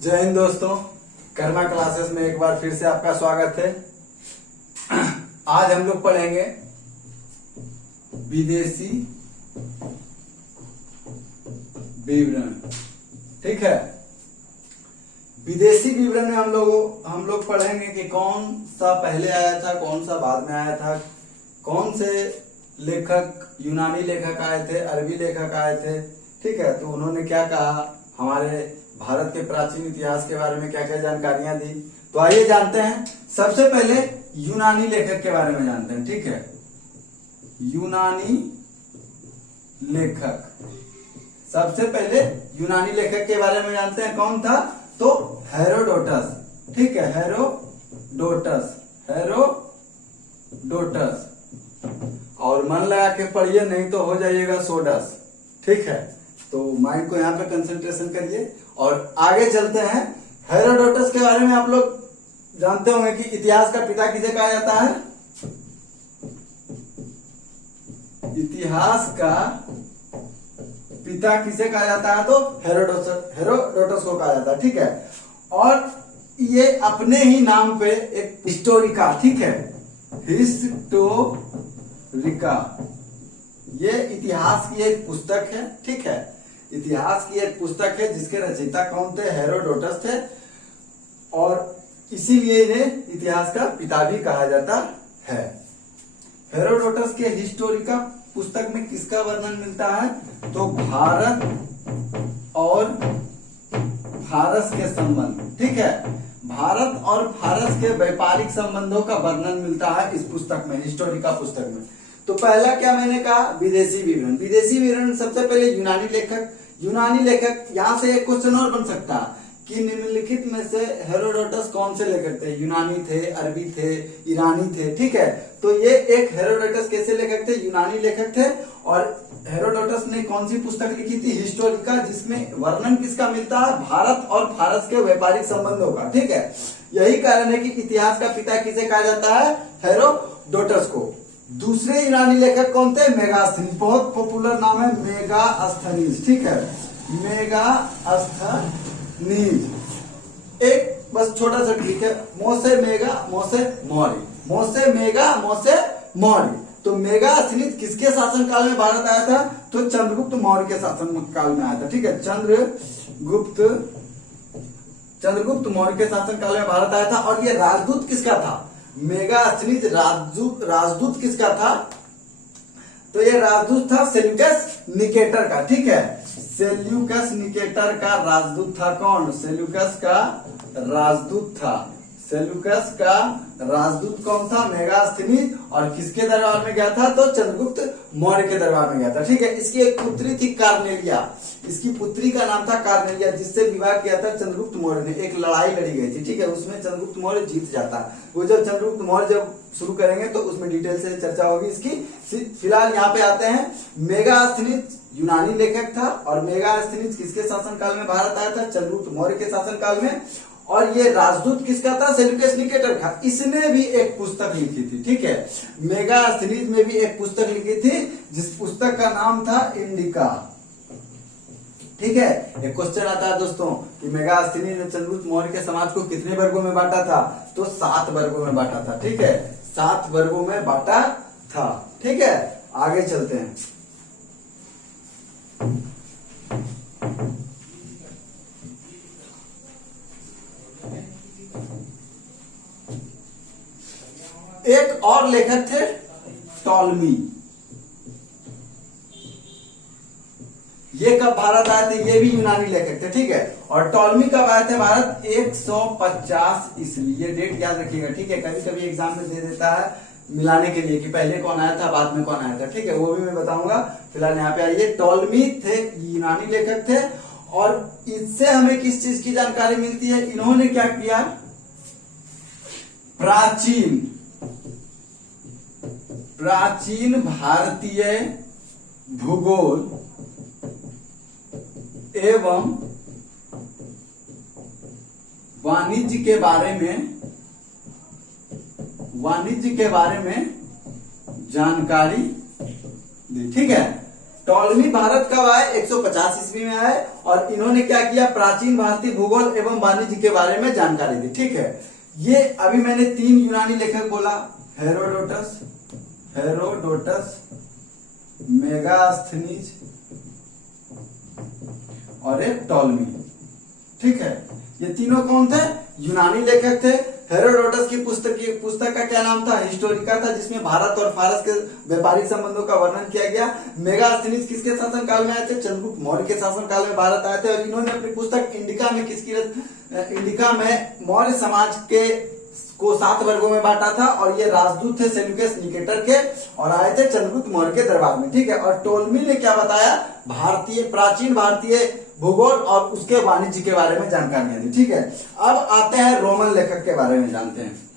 जय हिंद दोस्तों, कर्मा क्लासेस में एक बार फिर से आपका स्वागत है। आज हम लोग पढ़ेंगे विदेशी विवरण। ठीक है, विदेशी विवरण में हम लोग पढ़ेंगे कि कौन सा पहले आया था, कौन सा बाद में आया था, कौन से लेखक, यूनानी लेखक आए थे, अरबी लेखक आए थे। ठीक है, तो उन्होंने क्या कहा, हमारे भारत के प्राचीन इतिहास के बारे में क्या क्या जानकारियां दी। तो आइए जानते हैं। सबसे पहले यूनानी लेखक के बारे में जानते हैं। ठीक है, यूनानी लेखक, सबसे पहले यूनानी लेखक के बारे में जानते हैं। कौन था? तो हेरोडोटस। ठीक है, हेरोडोटस। और मन लगा के पढ़िए, नहीं तो हो जाइएगा सोडस। ठीक है, तो माइंड को यहाँ पे कंसंट्रेशन करिए और आगे चलते हैं। हेरोडोटस के बारे में आप लोग जानते होंगे कि इतिहास का पिता किसे कहा जाता है? इतिहास का पिता किसे कहा जाता है? तो हेरोडोटस को कहा जाता है। ठीक है, और ये अपने ही नाम पे एक हिस्टोरिका, ठीक है, हिस्टोरिका, ये इतिहास की एक पुस्तक है। ठीक है, इतिहास की एक पुस्तक है जिसके रचयिता कौन थे? हेरोडोटस थे, और इसीलिए इन्हें इतिहास का पिता भी कहा जाता है। हेरोडोटस के हिस्टोरिका पुस्तक में किसका वर्णन मिलता है? तो भारत और फारस के संबंध। ठीक है, भारत और फारस के व्यापारिक संबंधों का वर्णन मिलता है इस पुस्तक में, हिस्टोरिका पुस्तक में। तो पहला क्या मैंने कहा? विदेशी विवरण। विदेशी विवरण सबसे पहले यूनानी लेखक। यहाँ से एक क्वेश्चन और बन सकता है कि निम्नलिखित में से हेरोडोटस कौन से लेखक थे? यूनानी थे, अरबी थे, ईरानी थे। ठीक है, तो ये एक हेरोडोटस कैसे लेखक थे? यूनानी लेखक थे। और हेरोडोटस ने कौन सी पुस्तक लिखी थी? हिस्टोरिका, जिसमें वर्णन किसका मिलता है? भारत और फारस के व्यापारिक संबंधों का। ठीक है, यही कारण है कि इतिहास का पिता किसे कहा जाता है? हेरोडोटस को। दूसरे ईरानी लेखक कौन थे? मेगास्थनीज। बहुत पॉपुलर नाम है मेगास्थनीज। ठीक है, मेगास्थनीज। एक बस छोटा सा ट्रिक है, मोसे मौर्य। तो मेगास्थनीज किसके शासन काल में भारत आया था? तो चंद्रगुप्त मौर्य के शासन काल में आया था। ठीक है, चंद्रगुप्त मौर्य के शासन काल में भारत आया था। और ये राजदूत किसका था? मेगास्थनीज राजदूत किसका था? तो ये राजदूत था सेल्यूकस निकेटर का। ठीक है, सेल्यूकस निकेटर का राजदूत था। कौन? सेल्यूकस का राजदूत कौन था? मेगास्थनीज। और किसके दरबार में गया था? तो चंद्रगुप्त मौर्य के दरबार में गया था। ठीक है, इसकी एक पुत्री थी कार्नेलिया। इसकी पुत्री का नाम था कार्नेलिया, जिससे विवाह किया था चंद्रगुप्त मौर्य ने। एक लड़ाई लड़ी गई थी। ठीक है, उसमें चंद्रगुप्त मौर्य जीत जाता। वो जब चंद्रगुप्त मौर्य जब शुरू करेंगे तो उसमें डिटेल से चर्चा होगी इसकी। फिलहाल यहाँ पे आते हैं। मेगास्थनीज यूनानी लेखक था, और मेगास्थनीज किसके शासनकाल में भारत आया था? चंद्रगुप्त मौर्य के शासनकाल में। और ये राजदूत किसका था? सेल्यूकस निकेटर का। इसने भी एक पुस्तक लिखी थी। ठीक है, मेगास्थनीज में भी एक पुस्तक लिखी थी, जिस पुस्तक का नाम था इंडिका। ठीक है, एक क्वेश्चन आता है दोस्तों कि मेगास्थनीज ने चंद्रगुप्त मौर्य के समाज को कितने वर्गों में बांटा था? तो 7 वर्गों में बांटा था। ठीक है, 7 वर्गों में बांटा था। ठीक है, आगे चलते हैं। एक और लेखक थे टॉलमी। ये कब भारत आए थे? ये भी यूनानी लेखक थे। ठीक है, और टॉलमी कब आए थे भारत? 150 ईस्वी। ये डेट याद रखिएगा। ठीक है, कभी कभी एग्जाम में दे देता है मिलाने के लिए कि पहले कौन आया था, बाद में कौन आया था। ठीक है, वो भी मैं बताऊंगा। फिलहाल यहाँ पे आइए। टॉलमी थे, यूनानी लेखक थे, और इससे हमें किस चीज की जानकारी मिलती है? इन्होंने क्या किया? प्राचीन भारतीय भूगोल एवं वाणिज्य के बारे में जानकारी दी। ठीक है, टॉलमी भारत कब आए? 150 ईस्वी में आए, और इन्होंने क्या किया, प्राचीन भारतीय भूगोल एवं वाणिज्य के बारे में जानकारी दी। ठीक है, ये अभी मैंने 3 यूनानी लेखक बोला, हेरोडोटस, मेगास्थनीज और एक टॉलमी। ठीक है, ये तीनों कौन थे, यूनानी लेखक थे। हेरोडोटस की पुस्तक का क्या नाम था, हिस्टोरिका था, जिसमें भारत और फारस के व्यापारिक संबंधों का वर्णन किया गया। मेगास्थनीज किसके शासन काल में आए थे, चंद्रगुप्त मौर्य के शासन काल में भारत आए थे। और इन्होंने अपनी पुस्तक इंडिका में मौर्य समाज को 7 वर्गों में बांटा था, और ये राजदूत थे सेल्यूकस निकेटर के, और आए थे चंद्रगुप्त मौर्य के दरबार में। ठीक है, और टोलमी ने क्या बताया, प्राचीन भारतीय भूगोल और उसके वाणिज्य के बारे में जानकारियां दी। ठीक है, अब आते हैं रोमन लेखक के बारे में जानते हैं।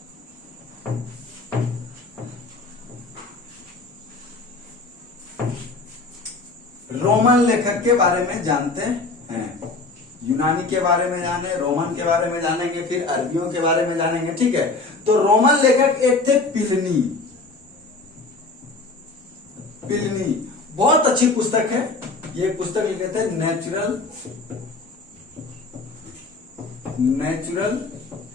रोमन लेखक के बारे में जानते हैं, यूनानी के बारे में जाने, रोमन के बारे में जानेंगे, फिर अरबियों के बारे में जानेंगे। ठीक है, तो रोमन लेखक एक थे प्लिनी। बहुत अच्छी पुस्तक है, ये पुस्तक लिखे थे नेचुरल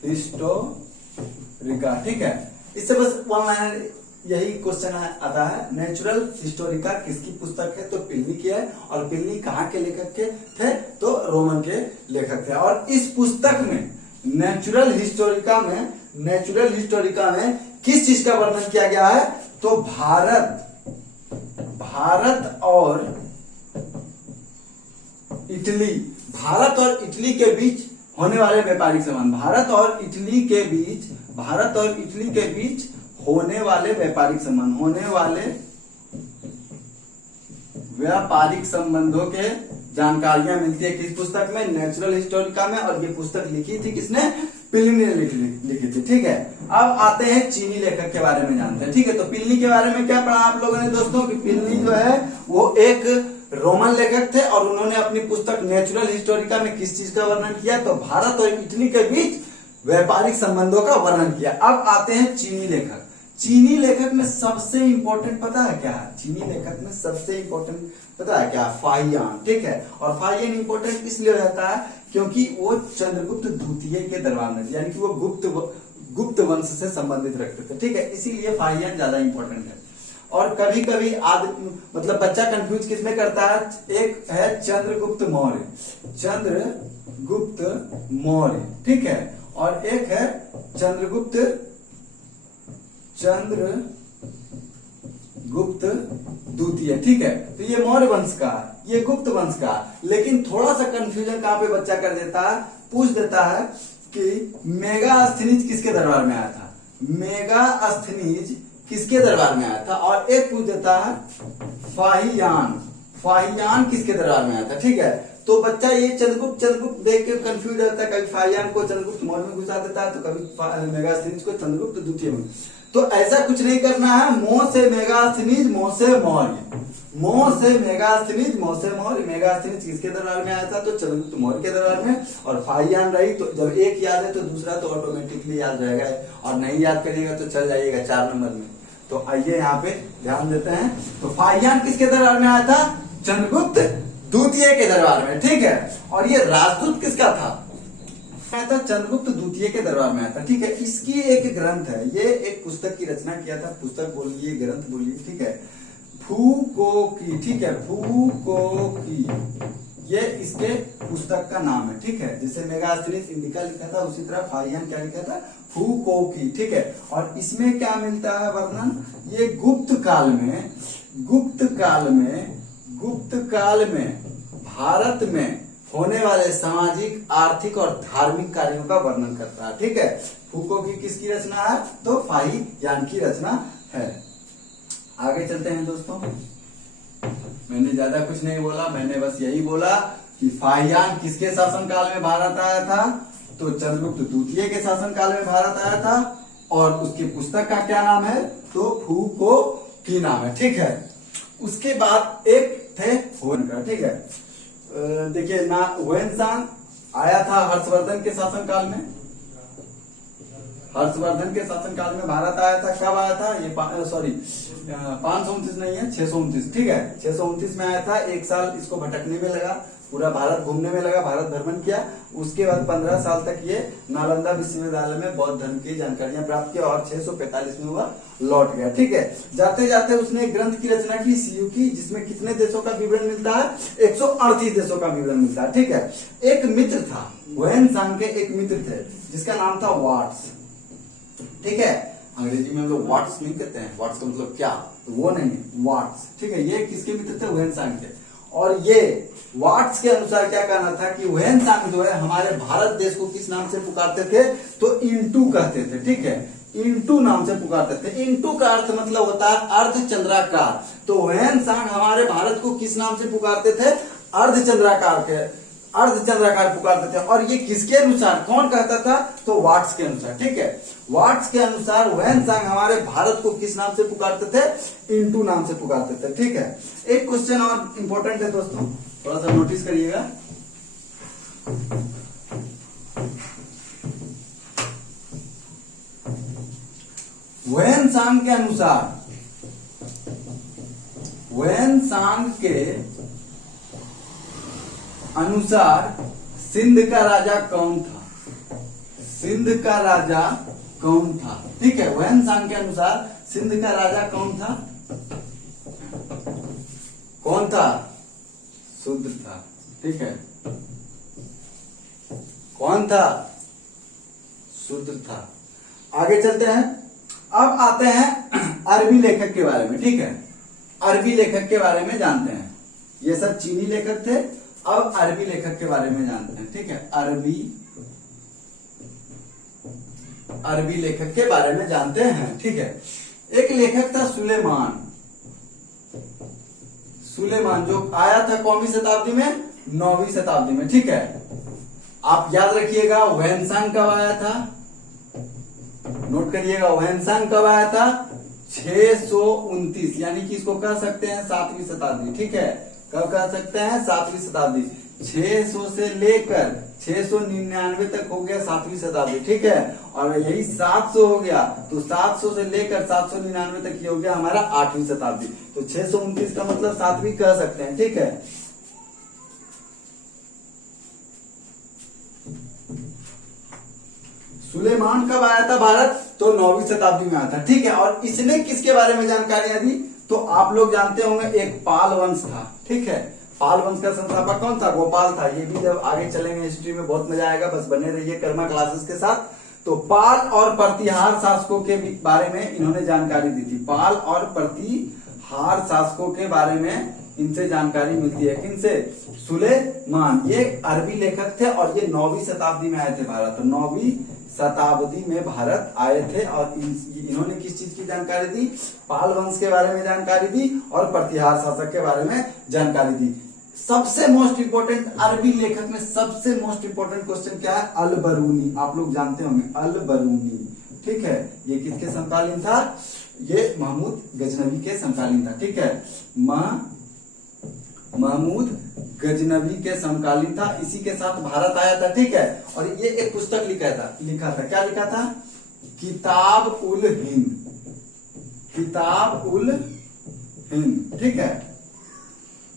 हिस्टोरिका। ठीक है, इससे बस 1 लाइन यही क्वेश्चन आता है, नेचुरल हिस्टोरिका किसकी पुस्तक है, तो प्लिनी की है। और प्लिनी कहाँ के लेखक के थे, तो रोमन के लेखक थे। और इस पुस्तक में नेचुरल हिस्टोरिका में किस चीज का वर्णन किया गया है, तो भारत और इटली के बीच होने वाले व्यापारिक संबंध, भारत और इटली के बीच होने वाले व्यापारिक संबंधों के जानकारियां मिलती है किस पुस्तक में, नेचुरल हिस्टोरिका में। और ये पुस्तक लिखी थी किसने, प्लिनी ने लिखी थी। ठीक है, अब आते हैं चीनी लेखक के बारे में जानते हैं। ठीक है, तो प्लिनी के बारे में क्या पढ़ा आप लोगों ने दोस्तों, कि प्लिनी जो है वो एक रोमन लेखक थे, और उन्होंने अपनी पुस्तक नेचुरल हिस्टोरिका में किस चीज का वर्णन किया, तो भारत और इटली के बीच व्यापारिक संबंधों का वर्णन किया। अब आते हैं चीनी लेखक। चीनी लेखक में सबसे इंपॉर्टेंट पता है क्या है, फाहियान। ठीक है, और फाहियान इंपॉर्टेंट इसलिए रहता है क्योंकि वो चंद्रगुप्त द्वितीय के दरबार में, यानी कि वो गुप्त वंश से संबंधित रखते थे। ठीक है, इसीलिए फाहियान ज्यादा इंपॉर्टेंट है। और कभी कभी मतलब बच्चा कंफ्यूज किसमें करता है, एक है चंद्रगुप्त मौर्य। ठीक है, और एक है चंद्रगुप्त द्वितीय। ठीक है, तो ये मौर्य वंश का, ये गुप्त वंश का। लेकिन थोड़ा सा कंफ्यूजन कहां पे बच्चा कर देता है, पूछ देता है कि मेगास्थनीज किसके दरबार में आया था, और एक पूछ देता है फाहियान किसके दरबार में आया था। ठीक है, तो बच्चा ये चंद्रगुप्त देख के कंफ्यूज रहता है, कभी फाहियान को चंद्रगुप्त मौर्य में घुसा देता है, तो कभी मेगास्थनीज को चंद्रगुप्त द्वितीय में। तो ऐसा कुछ नहीं करना है, मो से मेगास्थनीज, मो से मौर्य। मेगास्थनीज किसके दरबार में आया था, तो चंद्रगुप्त मौर्य के दरबार में। और फाहियान रही, तो जब एक याद है तो दूसरा तो ऑटोमेटिकली याद रहेगा, और नहीं याद करिएगा तो चल जाइएगा 4 नंबर में। तो आइए यहाँ पे ध्यान देते हैं, तो फाहियान किसके दरबार में आया था, चंद्रगुप्त द्वितीय के दरबार में। ठीक है, और ये राजदूत किसका था, चंद्रगुप्त द्वितीय के दरबार में आया था। ठीक है, इसकी एक ग्रंथ है, ये एक पुस्तक की रचना किया था, पुस्तक बोलिए ग्रंथ बोलिए। ठीक है, फूकोकी। ठीक है, फूकोकी, ये इसके पुस्तक का नाम है। ठीक है, जैसे मेगास्थनीज इंडिका लिखा था, उसी तरह फाहियान क्या लिखा था, फूकोकी। ठीक है, और इसमें क्या मिलता है वर्णन, ये गुप्त काल में भारत में होने वाले सामाजिक, आर्थिक और धार्मिक कार्यों का वर्णन करता है। ठीक है, फूको की किसकी रचना है, तो फाहियान की रचना है। आगे चलते हैं दोस्तों, मैंने ज्यादा कुछ नहीं बोला, मैंने बस यही बोला कि फाहियान किसके शासनकाल में भारत आया था, तो चंद्रगुप्त द्वितीय के शासनकाल में भारत आया था। और उसकी पुस्तक का क्या नाम है, तो फूको की नाम है। ठीक है, उसके बाद एक थे होनकर। ठीक है, देखिए ना, हुएनसांग आया था हर्षवर्धन के शासनकाल में, भारत आया था। कब आया था, ये 529 नहीं है, 629। ठीक है, 629 में आया था। एक साल इसको भटकने में लगा, पूरा भारत घूमने में लगा, भारत भ्रमण किया। उसके बाद 15 साल तक ये नालंदा विश्वविद्यालय में बौद्ध धर्म की जानकारियां प्राप्त किया और 645 में वह लौट गया। ठीक है, जाते जाते उसने एक ग्रंथ की रचना की, सीयू की, जिसमें कितने देशों का विवरण मिलता है? 138 देशों का विवरण मिलता है। ठीक है, एक मित्र था, ह्वेनसांग के एक मित्र थे जिसका नाम था वाट्स। ठीक है, अंग्रेजी में हम लोग वाट्स नहीं कहते हैं, वाट्स का मतलब क्या, तो वो नहीं, वाट्स। ठीक है, ये किसके मित्र थे? ह्वेनसांग के। और ये वाट्स के अनुसार क्या कहना था कि ह्वेनसांग जो है हमारे भारत देश को किस नाम से पुकारते थे? तो इंटू कहते थे। ठीक है, इंटू नाम से पुकारते थे। इंटू का अर्थ मतलब होता है अर्धचंद्राकार। तो ह्वेनसांग हमारे भारत को किस नाम से पुकारते थे? अर्धचंद्राकार पुकारते थे। और ये किसके अनुसार, कौन कहता था? तो वाट्स के अनुसार। ठीक है, वाट्स के अनुसार ह्वेनसांग हमारे भारत को किस नाम से पुकारते थे? इंटू नाम से पुकारते थे। ठीक है, एक क्वेश्चन और इंपॉर्टेंट है दोस्तों, थोड़ा सा नोटिस करिएगा। ह्वेनसांग के अनुसार, ह्वेनसांग के अनुसार सिंध का राजा कौन था? सिंध का राजा कौन था? ठीक है, ह्वेनसांग के अनुसार सिंध का राजा कौन था? कौन था? शूद्र था। ठीक है, कौन था? शूद्र था। आगे चलते हैं, अब आते हैं अरबी लेखक के बारे में। ठीक है, अरबी लेखक के बारे में जानते हैं। ये सब चीनी लेखक थे, अब अरबी लेखक के बारे में जानते हैं। ठीक है, अरबी लेखक के बारे में जानते हैं। ठीक है, एक लेखक था सुलेमान। सुलेमान जो आया था कौन सी शताब्दी में? 9वीं शताब्दी में। ठीक है, आप याद रखिएगा ह्वेनसांग कब आया था? नोट करिएगा, ह्वेनसांग कब आया था? 629, यानी कि इसको कह सकते हैं 7वीं शताब्दी। ठीक है, कब कह सकते हैं? 7वीं शताब्दी। 600 से लेकर 699 तक हो गया 7वीं शताब्दी। ठीक है, और यही 700 हो गया, तो 700 से लेकर 799 तक ये हो गया हमारा 8वीं शताब्दी। तो 629 का मतलब 7वीं कह सकते हैं। ठीक है, सुलेमान कब आया था भारत? तो 9वीं शताब्दी में आया था। ठीक है, और इसने किसके बारे में जानकारियां दी? तो आप लोग जानते होंगे, एक पाल वंश था। ठीक है, पाल वंश का संस्थापक कौन था? गोपाल था। ये भी जब आगे चलेंगे हिस्ट्री में बहुत मजा आएगा, बस बने रहिए कर्मा क्लासेस के साथ। तो पाल और प्रतिहार शासकों के बारे में इन्होंने जानकारी दी थी। पाल और प्रतिहार शासकों के बारे में इनसे जानकारी मिलती है। किनसे? सुलेमान। ये अरबी लेखक थे और ये 9वीं शताब्दी में आए थे भारत। तो 9वीं शताब्दी में भारत आए थे और इन्होंने किस चीज की जानकारी दी? पाल वंश के बारे में जानकारी दी और प्रतिहार शासक के बारे में जानकारी दी। सबसे मोस्ट इंपोर्टेंट, अरबी लेखक में सबसे मोस्ट इंपोर्टेंट क्वेश्चन क्या है? अल बरूनी। आप लोग जानते होंगे अल बरूनी। ठीक है, ये किसके समकालीन था? ये महमूद गजनवी के समकालीन था। ठीक है, महमूद गजनवी के समकालीन था। इसी के साथ भारत आया था। ठीक है, और ये एक पुस्तक लिखा था। क्या लिखा था? किताब उल हिंद। किताब उल हिंद। ठीक है,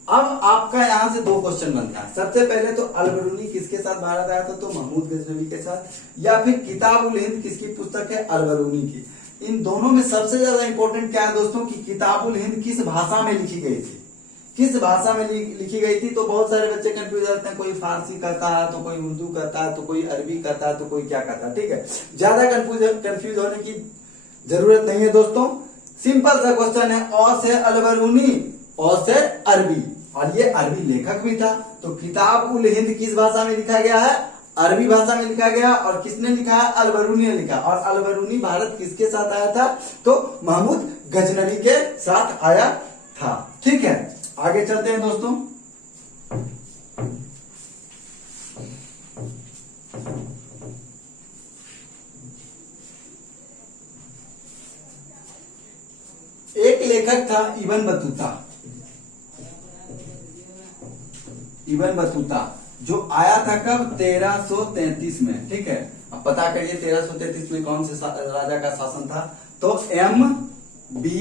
अब आपका यहां से 2 क्वेश्चन बनता है। सबसे पहले तो अल बरूनी किसके साथ भारत आया था? तो महमूद गजनवी के साथ। या फिर किताब उल हिंद किसकी पुस्तक है? अल बरूनी की। इन दोनों में सबसे ज्यादा इंपॉर्टेंट क्या है दोस्तों कि किताब उल हिंद किस भाषा में लिखी गई थी? किस भाषा में लिखी गई थी? तो बहुत सारे बच्चे कंफ्यूज रहते हैं, कोई फारसी कहता है, तो कोई उर्दू कहता है, तो कोई अरबी कहता है, तो कोई क्या कहता है। ठीक है, ज्यादा कंफ्यूज होने की जरूरत नहीं है दोस्तों। सिंपल सा क्वेश्चन है, औ से अल बरूनी, औ से अरबी, और ये अरबी लेखक भी था। तो किताब उल हिंद किस भाषा में लिखा गया है? अरबी भाषा में लिखा गया। और किसने लिखा है? अल बरूनी ने लिखा। और अल बरूनी भारत किसके साथ आया था? तो महमूद गजनवी के साथ आया था। ठीक है, आगे चलते हैं दोस्तों। एक लेखक था इब्न बतूता। इब्न बतूता जो आया था कब? 1333 में। ठीक है, अब पता करिए 1333 में कौन से राजा का शासन था? तो MBT।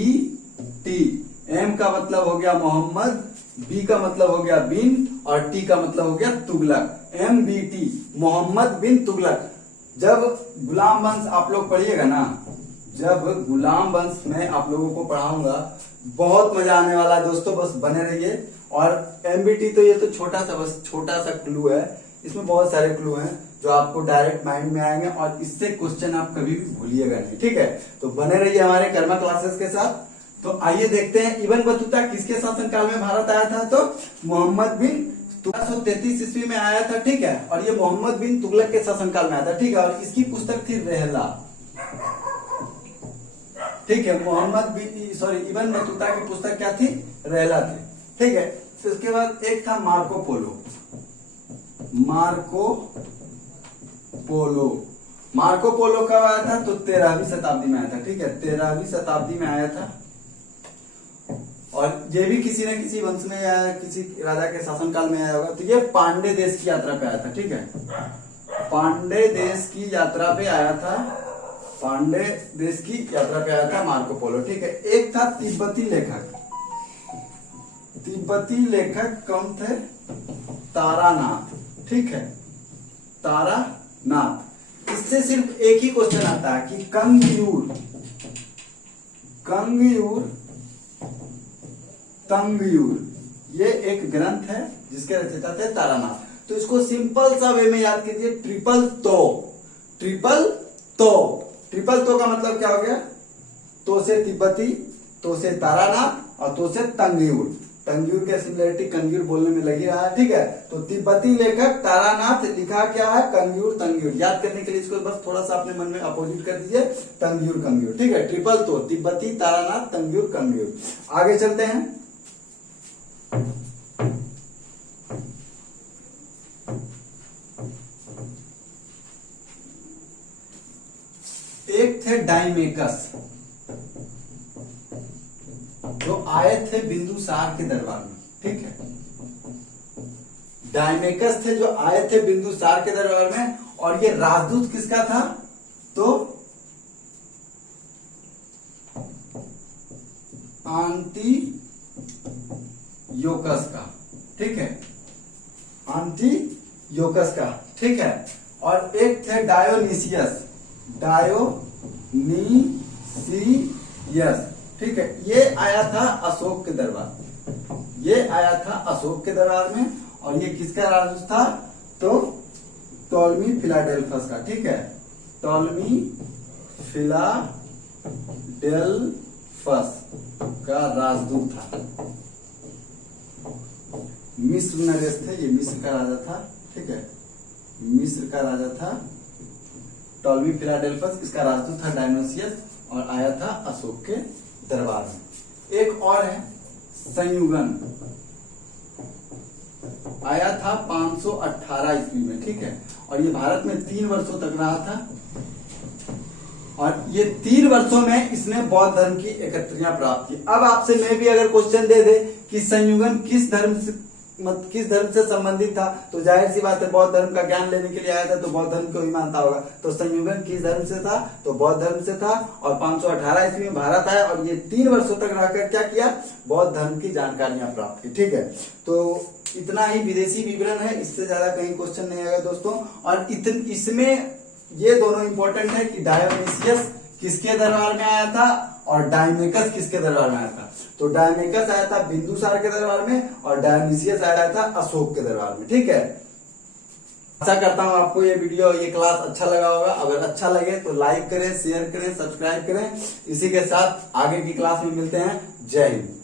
एम का मतलब हो गया मोहम्मद, बी का मतलब हो गया बिन और टी का मतलब हो गया तुगलक। MBT मोहम्मद बिन तुगलक। जब गुलाम वंश आप लोग पढ़िएगा ना, जब गुलाम वंश में आप लोगों को पढ़ाऊंगा बहुत मजा आने वाला है दोस्तों, बस बने रहिए। और MBT तो ये तो छोटा सा, बस छोटा सा क्लू है, इसमें बहुत सारे क्लू हैं जो आपको डायरेक्ट माइंड में आएंगे और इससे क्वेश्चन आप कभी भी भूलिएगा नहीं, ठीक है। तो बने रहिए हमारे कर्मा क्लासेस के साथ। तो आइए देखते हैं इब्न बतूता किसके शासनकाल में भारत आया था, तो मोहम्मद बिन 1333 ईस्वी में आया था, ठीक है। और ये मोहम्मद बिन तुगलक के शासनकाल में आया था, ठीक है। और इसकी पुस्तक थी रहला, ठीक है। इब्न बतूता की पुस्तक क्या थी, रहला थी, ठीक है। फिर उसके बाद एक था मार्को पोलो। मार्को पोलो कब आया था, तो 13वीं शताब्दी में आया था, ठीक है। 13वीं शताब्दी में आया था। और ये भी किसी न किसी वंश में या किसी राजा के शासनकाल में आया होगा। तो ये पांडे देश की यात्रा पे आया था, ठीक है। पांडे देश की यात्रा पे आया था, पांडे देश की यात्रा पे आया था मार्को पोलो, ठीक है। एक था तिब्बती लेखक। तिब्बती लेखक कौन थे, तारानाथ, ठीक है, तारानाथ। इससे सिर्फ एक ही क्वेश्चन आता है कि तंगयूर ये एक ग्रंथ है जिसके रचयिता थे तारानाथ। तो इसको सिंपल सा वे में याद कीजिए, ट्रिपल तो का मतलब क्या हो गया, तो से तिब्बती, तो से तारानाथ और तो से तंगयूर। तंगयूर के सिमिलरिटी कंगयूर बोलने में लगी रहा है, ठीक है। तो तिब्बती लेखक तारानाथ, लिखा क्या है, कंगयूर तंगयूर। याद करने के लिए इसको बस थोड़ा सा अपने मन में अपोजिट कर दीजिए, तंगयूर कंगयूर, ठीक है। ट्रिपल तो तिब्बती, तारानाथ, तंगयूर कंगयूर। आगे चलते हैं। एक थे डाइमेकस, जो आए थे बिंदुसार के दरबार में, ठीक है। डाइमेकस थे जो आए थे बिंदुसार के दरबार में। और ये राजदूत किसका था, तो एंटियोकस का, ठीक है, एंटियोकस का, ठीक है। और एक थे डायोनिसियस, ठीक है। ये आया था अशोक के दरबार में, और ये किसका राजदूत था, तो टॉलमी फिलाडेल्फस का, ठीक है। टॉलमी फिलाडेल्फस का राजदूत था। मिस्र नरेश थे, ये मिस्र का राजा था, ठीक है, मिस्र का राजा था टॉलमी फिलाडेल्फस। इसका राजदूत था डायोनिसियस और आया था अशोक के दरबार में। एक और है संयुगन, आया था 518 ईस्वी में, ठीक है। और ये भारत में 3 वर्षों तक रहा था। और ये 3 वर्षों में इसने बौद्ध धर्म की एकत्रियां प्राप्त की। अब आपसे मैं भी अगर क्वेश्चन दे दे कि संयुगन किस धर्म से संबंधित था, तो जाहिर सी बात है बौद्ध धर्म का ज्ञान लेने के लिए आया था, तो बौद्ध धर्म को ही मानता होगा। तो संयुगन किस धर्म से था, तो बौद्ध धर्म से था। और 518 ईस्वी में भारत आया और ये 3 वर्षों तक रहकर क्या किया, बौद्ध धर्म की जानकारियां प्राप्त की, ठीक है। तो इतना ही विदेशी विवरण है, इससे ज्यादा कहीं क्वेश्चन नहीं आएगा दोस्तों। और इसमें ये दोनों इंपॉर्टेंट है कि डायोनिसियस किसके दरबार में आया था और डायमेकस किसके दरबार में आया था। तो डायमेकस आया था बिंदुसार के दरबार में और डायोनिसियस आया था अशोक के दरबार में, ठीक है। आशा करता हूं आपको ये वीडियो, ये क्लास अच्छा लगा होगा। अगर अच्छा लगे तो लाइक करें, शेयर करें, सब्सक्राइब करें। इसी के साथ आगे की क्लास में मिलते हैं। जय हिंद।